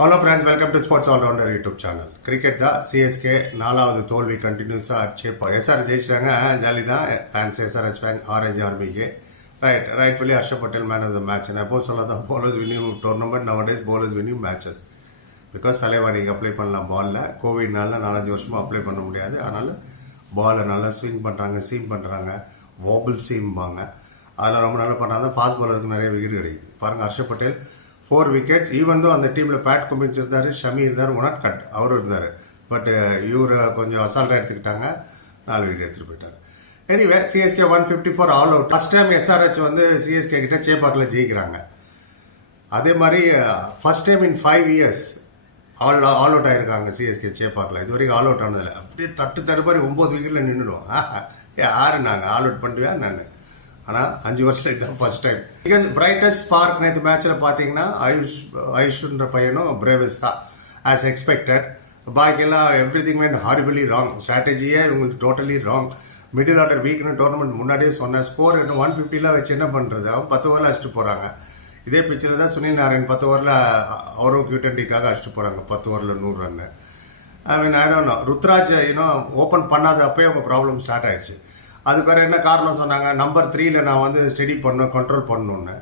Hello friends welcome to sports allrounder YouTube channel cricket தான் CSK நாலாவது தோல்வி கண்டினியூஸாக அடிச்சேப்போம் எஸ்ஆர் ஜெயிச்சிட்டாங்க. ஜாலி தான். Fans SRH fan orange ஆர்மிக்கு right rightfully Harsha Patel man of the match நான் எப்போ சொல்லாதான் bowlers winning tournament nowadays bowlers winning matches because தலைவாணிக்கு apply பண்ணலாம் பாலில் கோவிட்னால நாலஞ்சு வருஷமாக அப்ளை பண்ண முடியாது. அதனால் பாலை நல்லா ஸ்விங் பண்ணுறாங்க சீம் பண்ணுறாங்க வாபிள் சீம்பாங்க அதில் ரொம்ப நல்லா பண்ணால் தான் ஃபாஸ்ட் பாலருக்கு நிறைய விக்கெட் கிடைக்குது. பாருங்கள் Harsha Patel four wickets even தான் அந்த டீமில் பேட் கும்பின்ஸ் இருந்தார் ஷமி இருந்தார் உனட் கட் அவரும் இருந்தார். பட் uh, இவர் கொஞ்சம் அசால்ட்டாக எடுத்துக்கிட்டாங்க. நாலு விக்கெட் எடுத்துகிட்டு போயிட்டார். Anyway CSK one fifty four all out first time SRH வந்து சிஎஸ்கே கிட்ட சேப்பாக்கில் ஜெயிக்கிறாங்க. அதே மாதிரி first time in five years all all out ஆயிருக்காங்க சிஎஸ்கே சேப்பாக்கில் இது வரைக்கும் ஆல் அவுட் ஆனதில்லை. அப்படியே தட்டு தடுப்பாரி ஒம்பது விக்கெட்டில் நின்றுடும் யாரு நாங்கள் ஆல் அவுட் பண்ணுவேன் நான். ஆனால் அஞ்சு வருஷம் இதுதான் first time because brightest spark நேற்று மேட்ச்சில் பார்த்தீங்கன்னா ஆயுஷ் ஆயுஷ்ன்ற பையனும் பிரேவஸ் தான் ஆஸ் எக்ஸ்பெக்டட் பாக்கியெல்லாம் everything went horribly wrong ஸ்ட்ராட்டஜியே உங்களுக்கு டோட்டலி ராங் மிடில் ஆர்டர் வீக்னு டோர்னமெண்ட் முன்னாடியே சொன்னேன் ஸ்கோர் இன்னும் ஒன் ஃபிஃப்டிலாம் வச்சு என்ன பண்ணுறது அவன் பத்து ஓவரில் அடிச்சுட்டு போகிறாங்க இதே பிச்சில் தான் சுனில் நாராயண் பத்து ஓவரில் அவரோ கியூ அடிச்சுட்டு போகிறாங்க பத்து ஓவரில் நூறு run I mean I don't know Ruturaj இன்னும் ஓப்பன் பண்ணாத அப்பயே அவங்க ப்ராப்ளம் ஸ்டார்ட் ஆயிடுச்சு. அதுக்கு வேறு என்ன காரணம் சொன்னாங்க? நம்பர் த்ரீல நான் வந்து ஸ்டடி பண்ணணும் கண்ட்ரோல் பண்ணணுன்னு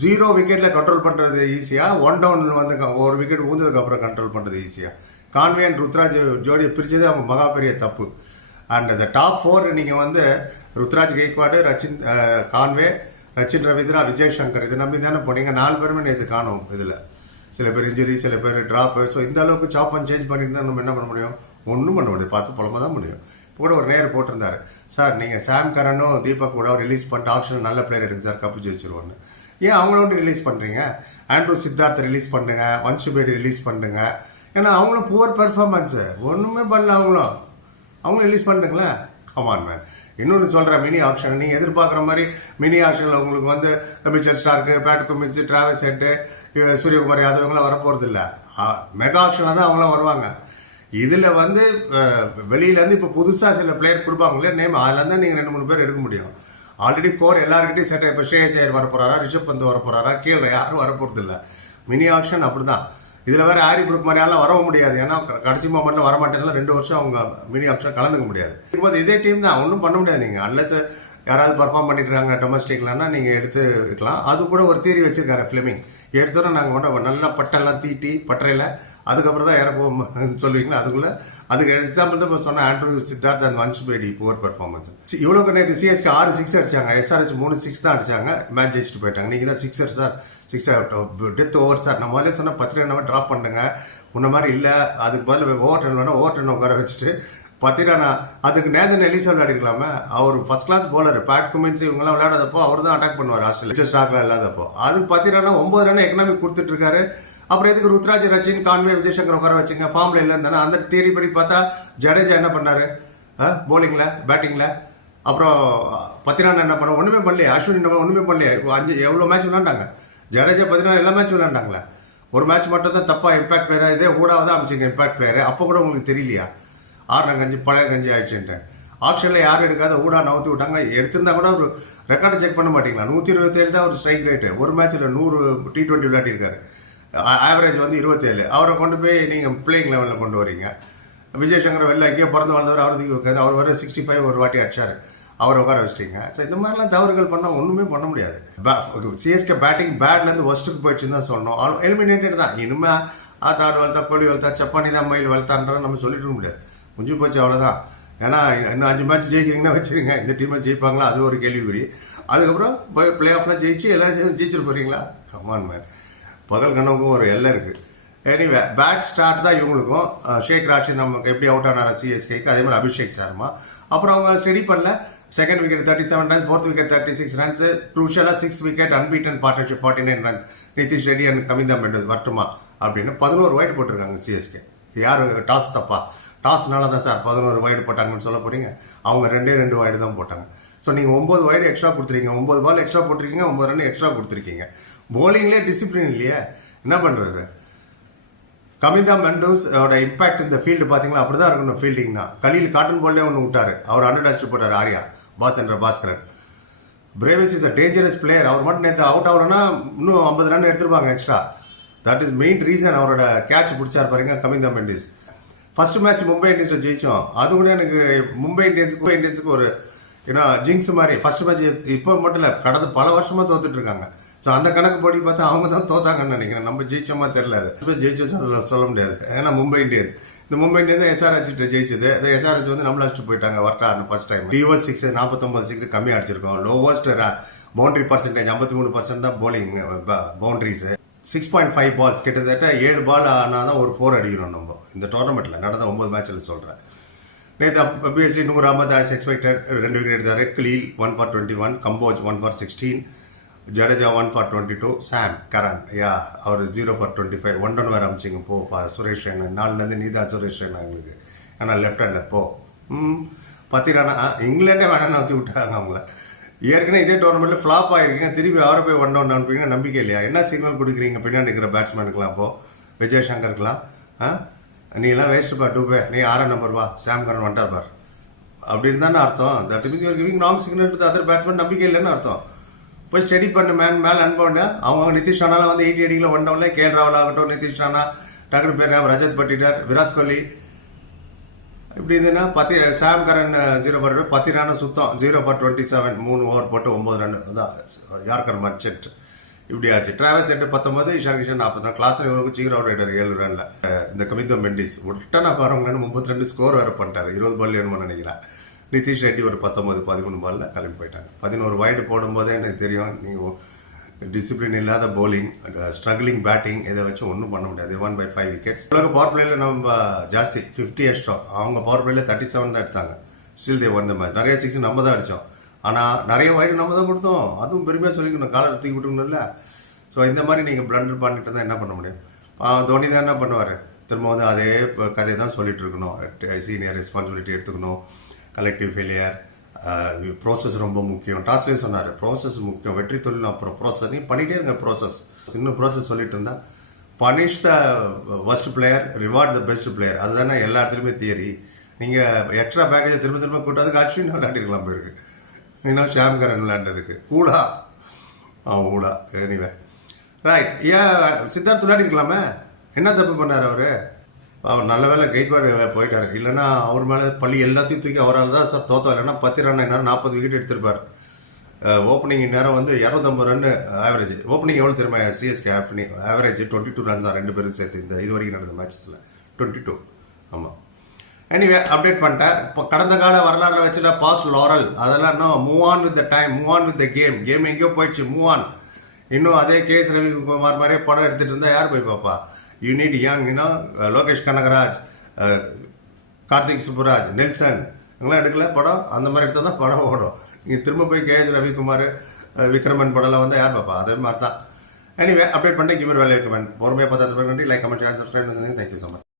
ஜீரோ விக்கெட்டில் கண்ட்ரோல் பண்ணுறது ஈஸியாக ஒன் டவுன் வந்து ஒரு விக்கெட் ஊந்ததுக்கப்புறம் கண்ட்ரோல் பண்ணுறது ஈஸியாக கான்வே அண்ட் ருத்ராஜ் ஜோடியை பிரித்தது அவங்க மகா பெரிய தப்பு. அண்ட் இந்த டாப் ஃபோர் நீங்கள் வந்து ருத்ராஜ் கெய்க்வாடு ரச்சின் கான்வே ரச்சின் ரவீந்திரா விஜய் சங்கர் இதை நம்பி தானே போனீங்க? நாலு பேருமே நேற்று காணும் இதில். சில பேர் இன்ஜுரி சில பேர் ட்ராப் ஸோ இந்த அளவுக்கு சாப் அண்ட் சேஞ்ச் பண்ணிட்டு தான் நம்ம என்ன பண்ண முடியும்? ஒன்றும் பண்ண முடியாது. பார்த்து புலம்ப தான் முடியும். இப்போ கூட ஒரு நேர் போட்டிருந்தாரு. சார் நீங்கள் சாம் கரனும் தீபக் கூட ரிலீஸ் பண்ணிட்டு ஆப்ஷன் நல்ல பிளேயர் இருக்குது சார் கப்பு ஜெயிச்சிருவோன்னு ஏன் அவங்கள ரிலீஸ் பண்ணுறீங்க ஆண்ட்ரூ சித்தார்த்தை ரிலீஸ் பண்ணுங்க வன்சுபேடி ரிலீஸ் பண்ணுங்க. ஏன்னா அவங்களும் புவர் பெர்ஃபார்மன்ஸு ஒன்றுமே பண்ணல அவங்களும். அவங்களும் ரிலீஸ் பண்ணுங்களேன் கமான் மேன் இன்னொன்று சொல்கிறேன் மினி ஆப்ஷன் நீங்கள் எதிர்பார்க்குற மாதிரி மினி ஆப்ஷனில் உங்களுக்கு வந்து மிச்சர் ஸ்டார்க்கு பேட் குமிச்சு டிராவல்ஸ் ஹெட்டு சூரியகுமார் யாதவங்களாம் வரப்போகிறது இல்லை மெகா ஆப்ஷனாக தான் அவங்களாம் வருவாங்க. இதில் வந்து வெளியிலேருந்து இப்போ புதுசாக சில பிளேயர் கொடுப்பாங்களே நேம் அதுலேருந்து நீங்கள் ரெண்டு மூணு பேர் எடுக்க முடியும். ஆல்ரெடி கோர் எல்லாருக்கிட்டையும் செட் இப்போ ஷேஸ் ஐயர் வர போகிறாரா ரிஷப் பந்த் வர போகிறாரா கீழே யாரும் வரப்போகிறது இல்லை மினி ஆப்ஷன் அப்படி தான் இதில் வேறு ஆரி குரூப் மாதிரியாலாம் வரவும் முடியாது. ஏன்னா கடைசி மொமெண்ட்டில் வர மாட்டேங்கல ரெண்டு வருஷம் அவங்க மினி ஆப்ஷன் கலந்துக்க முடியாது. இப்போ இதே டீம் தான் ஒன்றும் பண்ண முடியாது நீங்கள் அன்லஸ் யாராவது பர்ஃபார்ம் பண்ணிட்டுருக்காங்க டொமஸ்டிக்லன்னா நீங்கள் எடுத்து வைக்கலாம் அது கூட ஒரு தியரி வச்சிருக்காரு ஃபிலிமிங் எடுத்தோன்னே நாங்கள் கொண்டு நல்லா பட்டெல்லாம் தீட்டி பட்டறையில் அதுக்கப்புறம் தான் இறக்குவோம் சொல்லுவீங்களா? அதுக்குள்ளே அதுக்கு எக்ஸாம்பிள் தான் இப்போ சொன்ன Andre Siddarth and Vansh Bedi poor performance இவ்வளோக்கு நேற்று சிஎஸ்கே ஆறு சிக்ஸ் அடிச்சாங்க. எஸ்ஆர்ஹெச் மூணு சிக்ஸ் தான் அடிச்சாங்க. மேட்ச் ஜெயிச்சுட்டு போயிட்டாங்க. நீங்கள் தான் sixer sir six death over sir நம்ம முதல்ல சொன்ன பத்து ரன் ட்ராப் பண்ணுங்க. முன்ன மாதிரி இல்லை. அதுக்கு பதில் ஓவர் டென் வேணால் ஓவர் டென் உட்கார வச்சுட்டு பத்திரானா அதுக்கு நேதன் எலிசா விளையாடிக்கலாமே அவர் first class bowler Pat Cummins இவங்கெல்லாம் விளையாடாதப்போ அவர் தான் அட்டாக் பண்ணுவார் ஆஸ்திரேலியா ஸ்டாக்ல இல்லாதப்போ. அது பார்த்தீங்கன்னா ஒன்பது ரன் எக்கனாமிக் கொடுத்துட்டு இருக்காரு அப்புறம் எதுக்கு ருத்ராஜ் ரச்சின் கான்வே விஜயசங்கர் உட்கார வச்சுங்க? ஃபார்ம்ல இல்லை இருந்தானே அந்த தேரி படி பார்த்தா ஜடேஜா என்ன பண்ணாரு? போலிங்ல பேட்டிங்ல அப்புறம் பத்திரானா என்ன பண்ண ஒன்றுமே பண்ணலையே. அஸ்வின் என்ன பண்ண- ஒன்றுமே பண்ணலையே. அஞ்சு எவ்வளோ மேட்ச் விளையாண்டாங்க? ஜடேஜா பத்தினா எல்லா மேட்ச் விளையாண்டாங்களே? ஒரு மேட்ச் மட்டும் தான் தப்பாக இம்பாக்ட் பிளேயர் இதே கூடாவது தான் அமைச்சிங்க இம்பாக்ட் பிளேயர் அப்போ கூட உங்களுக்கு தெரியலையா? ஆறுன கஞ்சி பழைய கஞ்சி ஆயிடுச்சுன்ட்டு ஆப்ஷனில் யாரும் எடுக்காத ஊடா நவுத்தி விட்டாங்க. எடுத்திருந்தா கூட ஒரு ரெக்கார்டை செக் பண்ண மாட்டீங்களா? நூற்றி இருபத்தேழு தான் ஒரு ஸ்ட்ரைக் ரேட்டு ஒரு மேட்ச்சில் நூறு டி டுவெண்ட்டி விளையாட்டிருக்காரு ஆவரேஜ் வந்து இருபத்தேழு. அவரை கொண்டு போய் நீங்கள் பிளேயிங் லெவலில் கொண்டு வரீங்க. விஜய் சங்கர் வெளில எங்கேயோ பிறந்து வந்தவர் அவருக்கு உட்காந்து அவர் வர சிக்ஸ்டி ஃபைவ் ஒரு வாட்டி அடிச்சார். அவர் உட்கார வச்சிட்டீங்க. ஸோ இந்த மாதிரிலாம் தவறுகள் பண்ணால் ஒன்றுமே பண்ண முடியாது. சிஎஸ்கே பேட்டிங் பேட்லேருந்து ஒஸ்ட்டுக்கு போயிடுச்சுன்னு தான் சொன்னோம் எலிமினேட்டட் தான். இனிமே ஆத்தாடு வளர்த்தா கோழி வளர்த்தா சப்பானி தான் மயில் வளர்த்தான்ற நம்ம சொல்லிட்டு முடியாது. முடிஞ்சு போச்சு அவ்வளோதான் ஏன்னா இன்னும் அஞ்சு மேட்ச் ஜெயிக்கிறீங்கன்னா வச்சுருங்க இந்த டீமை ஜெயிப்பாங்களா? அது ஒரு கேள்விக்குறி. அதுக்கப்புறம் பிளே ஆஃப்லாம் ஜெயிச்சு எல்லாத்தையும் ஜெயிச்சிட்டு போகிறீங்களா கமான் மேன் பகல் கனவுக்கும் ஒரு எல்லை இருக்குது எனிவே பேட் ஸ்டார்ட் தான் இவங்களுக்கும். ஷேக் ராட்சி நமக்கு எப்படி அவுட் ஆனார்? சிஎஸ்கேக்கு அதே மாதிரி அபிஷேக் சர்மா. அப்புறம் அவங்க ஸ்டடி பண்ணல. Second wicket thirty seven runs fourth wicket thirty six runs க்ரூஷியலாக six wicket unbeaten partnership forty nine runs Nitish Reddy and Kamindu Mendis வரட்டுமா? அப்படின்னு பதினோரு ஒயிட் போட்டிருக்காங்க சிஎஸ்கே யார்? டாஸ் தப்பா? டாஸ்னால தான் சார் பதினோரு வைடு போட்டாங்கன்னு சொல்ல போகிறீங்க அவங்க ரெண்டே ரெண்டு வைடு தான் போட்டாங்க. ஸோ நீங்கள் ஒம்பது வைடு எக்ஸ்ட்ரா கொடுத்துருக்கீங்க. ஒம்பது பால் எக்ஸ்ட்ரா போட்டிருக்கீங்க ஒம்பது ரன் எக்ஸ்ட்ரா கொடுத்துருக்கீங்க. போலிங்லேயே டிசிப்ளின் இல்லையே. என்ன பண்ணுறது கமிதா மெண்டோஸ் அவரோட இம்பாக்ட் இந்த ஃபீல்டு பார்த்தீங்களா அப்படி தான் இருக்கணும் ஃபீல்டிங்னா கலியில் காட்டன் பால்லே ஒன்று விட்டார். அவர் ஹண்ட்ரட் அடிச்சுட்டு போட்டார் ஆர்யா. பாஸ் என்ற Bhaskaran. Brevis is a dangerous player அவர் மட்டும் நேற்று அவுட் ஆகலன்னா இன்னும் ஐம்பது run எடுத்துருப்பாங்க extra that is main reason அவரோட கேட்ச் பிடிச்சார் பாருங்க Kamindu Mendis. First match Mumbai Indians ஜெயிச்சோம். அது கூட எனக்கு மும்பை இந்தியன்ஸுக்கு மும்பை இந்தியன்ஸுக்கு ஒரு ஏன்னா ஜிங்ஸ் மாதிரி. ஃபர்ஸ்ட் மேட்ச் இப்போ மட்டும் இல்லை கடந்த பல வருஷமாக தோத்துட்டு இருக்காங்க. ஸோ அந்த கணக்கு படி பார்த்தா அவங்க தான் தோத்தாங்கன்னு நினைக்கிறேன். நம்ம ஜெயிச்சோமா தெரியல அது. ஜெயிச்சோம் அதில் சொல்ல முடியாது. ஏன்னா மும்பை இந்தியன்ஸ் இந்த மும்பை இந்தியன்ஸ் எஸ்ஆர்ஹெச் கிட்ட ஜெயிச்சது. இந்த எஸ்ஆர்ஹெச் வந்து நம்மள அடிச்சுட்டு போயிட்டாங்க ஒர்க் ஆடணும் ஃபர்ஸ்ட் டைம் டிஓஎஸ் சிக்ஸ் நாற்பத்தொம்பது சிக்ஸ் கம்மி அடிச்சிருக்கோம். லோவஸ்ட் பவுண்டரி பர்சன்டேஜ் ஐம்பத்தி மூணு பர்சன்ட் தான் bowling boundaries uh, six point five balls கிட்டத்தட்ட ஏழு பால் ஆனால் தான் ஒரு ஃபோர் அடிக்கிறோம் நம்ம. இந்த டோர்னமெண்ட்டில் நடந்த ஒம்பது மேட்ச்சில் சொல்கிறேன் நேற்று பிஎஸ்சி நூறு அஹமத் ஆஸ் எக்ஸ்பெக்டட் ரெண்டு விக்கெட் எடுத்தார். Khaleel one for twenty one Kamboj one for sixteen Jadeja one for twenty two Sam Curran yeah our zero for twenty five one run வேறு அமிச்சிங்க போ சுரேஷ் ரெய்னா நாலுலேருந்து நீ தான் சுரேஷ் ரெய்னா எங்களுக்கு. ஆனால் லெஃப்ட் ஹேண்டில் போ. ம் பத்து ரன் இங்கிலாண்டே வேணாம்னு ஊற்றி விட்டாங்க அவங்கள. ஏற்கனவே இதே டோர்னமெண்ட்டில் ஃப்ளாப் ஆகிருக்கீங்க திருப்பி அவரை போய் ஒன் டவுன் அனுப்புறீங்க நம்பிக்கை இல்லையா? என்ன சிக்னல் கொடுக்குறீங்க? பின்னாடி இருக்கிற பேட்ஸ்மேனுக்குலாம் அப்போ விஜய் சங்கருக்குலாம் ஆ? நீ எல்லாம் வேஸ்ட்டுப்பா டூபே நீ ஆறாம் நம்பர் வா சாம்கரன் கரன் பார். அப்படின்னு தானே அர்த்தம்? That means you're giving wrong signal to other batsman நம்பிக்கை இல்லைன்னு அர்த்தம். போய் ஸ்டடி பண்ண மேன் மேலே அனுப்பவுண்டு அவங்க நிதிஷ் ராணாலாம் வந்து எயிட்டி எயிட்டிங்கில் ஒன் டவுன்ல கேன் ராவல் ஆகட்டும் நிதிஷ் ராணா டக்குனு பேர் ரஜத் பட்டிடர் விராட் கோலி இப்படி இருந்ததுன்னா பத்து சாம் கரன் ஜீரோ ஃபார் பத்து ரன் சுத்தம். ஜீரோ ஃபார் டுவெண்ட்டி செவன் மூணு ஓவர் போட்டு ஒம்பது ரன் அதான் யார்கர் மர்ச்சன்ட் இப்படி ஆச்சு. டிராவல் சென்டர் பத்தொன்பது இஷான் கிஷன் நாற்பது ரன் கிளாஸ் இவருக்கு சீக்கிரம் அவுட் ஆயிட்டார் ஏழு ரனில் இந்த கமிதோ மெண்டிஸ் ஒட்டனா பாருங்கன்னு முப்பத்தி ரெண்டு ஸ்கோர் வேறு பண்ணிட்டார். இருபது பால் வேணும்னு நினைக்கிறேன். நிதிஷ் ரெட்டி ஒரு பத்தொம்பது பதிமூணு பாலில் கிளம்பி போயிட்டாங்க. பதினோரு வைடு போடும்போதே எனக்கு தெரியும் நீங்கள் டிசிப்ளின் இல்லாத போலிங் ஸ்ட்ரகிளிங் பேட்டிங் இதை வச்சு ஒன்றும் பண்ண முடியாது. ஒன் பை ஃபைவ் விக்கெட்ஸ் உலக பவர் பிளேயில் நம்ம ஜாஸ்தி. ஃபிஃப்டி எக்ஸ்ட்ரா அவங்க பவர் பிளேயில் தேர்ட்டி செவன் தான் எடுத்தாங்க. Still they won the match நிறைய சிக்ஸ் நம்ம தான் அடித்தோம் ஆனால் நிறைய வைடு நம்ம தான் கொடுத்தோம். அதுவும் பெருமையாக சொல்லிக்கணும். காலை தூக்கி விட்டுக்கணும்ல. ஸோ இந்த மாதிரி நீங்கள் பிளண்டர் பண்ணிட்டு இருந்தால் என்ன பண்ண முடியும்? தோனி தான் என்ன பண்ணுவார்? திரும்ப வந்து அதே கதையை தான் சொல்லிட்டு இருக்கணும். சீனியர் ரெஸ்பான்சிபிலிட்டி எடுத்துக்கணும். கலெக்டிவ் ஃபெயிலியர் ப்ராசஸ் ரொம்ப முக்கியம். டாஸ்லேயே சொன்னார் ப்ராசஸ் முக்கியம். வெற்றி தொழில் அப்புறம் ப்ராசஸ் நீ பண்ணிகிட்டே இருங்க ப்ராசஸ் இன்னும் ப்ராசஸ் சொல்லிட்டு இருந்தா punish the first player reward the best player அதுதானே எல்லா இடத்துலையுமே தியரி நீங்கள் எக்ஸ்ட்ரா பேக்கேஜை திரும்ப திரும்ப கூட்டாதுக்கு அஸ்வின் விளையாண்டிருக்கலாம் போயிருக்கு. இன்னும் ஷாம்கரன் விளையாண்டதுக்கு. கூடா? அவன் கூடா எனிவே ரைட் ஏன் சித்தார்த் விளையாடிருக்கலாமே? என்ன தப்பு பண்ணார் அவர்? அவர் நல்ல வேலை கைக்வாடு போயிட்டார். இல்லைன்னா அவர் மேலே பள்ளி எல்லாத்தையும் தூக்கி அவரால் தான் சார் தோத்தோம். இல்லைன்னா பத்து ரன் நேரம் நாற்பது விக்கெட் எடுத்திருப்பார். ஓப்பனிங் நேரம் வந்து இரநூத்தம்பது ரன் ஆவரேஜ் ஓப்பனிங் எவ்வளோ தெரியுமா? CSK opening average twenty two run தான் ரெண்டு பேரும் சேர்த்து இந்த இது வரைக்கும் நடந்த மேட்சஸில் டுவெண்ட்டி டூ ஆமாம் எனிவே அப்டேட் பண்ணிட்டேன். இப்போ கடந்த கால வரலாறுல வச்சுல பாஸ் லாரல் அதெல்லாம் இன்னும் move on with the time move on with the game game எங்கேயோ போயிடுச்சு மூவ் ஆன் இன்னும் அதே கேஎஸ் ரவிக்குமார் மாதிரியே படம் எடுத்துகிட்டு இருந்தால் யார் போய் பாப்பா யூ நீட் யங் இன்னும் லோகேஷ் கனகராஜ் கார்த்திக் சுப்புராஜ் நெல்சன் இவங்களாம் எடுக்கல படம். அந்த மாதிரி எடுத்தால் தான் படம் ஓடும். நீங்கள் திரும்ப போய் கேஎஸ் ரவிக்குமார் விக்ரமன் படம்லாம் வந்து யார் பார்ப்பா? அதே மாதிரி தான். எனிவே அப்டேட் பண்ணிட்டு கிவர் வேலை கமெண்ட் பொறுமையாக பார்த்து நன்றி like comment share subscribe thank you so much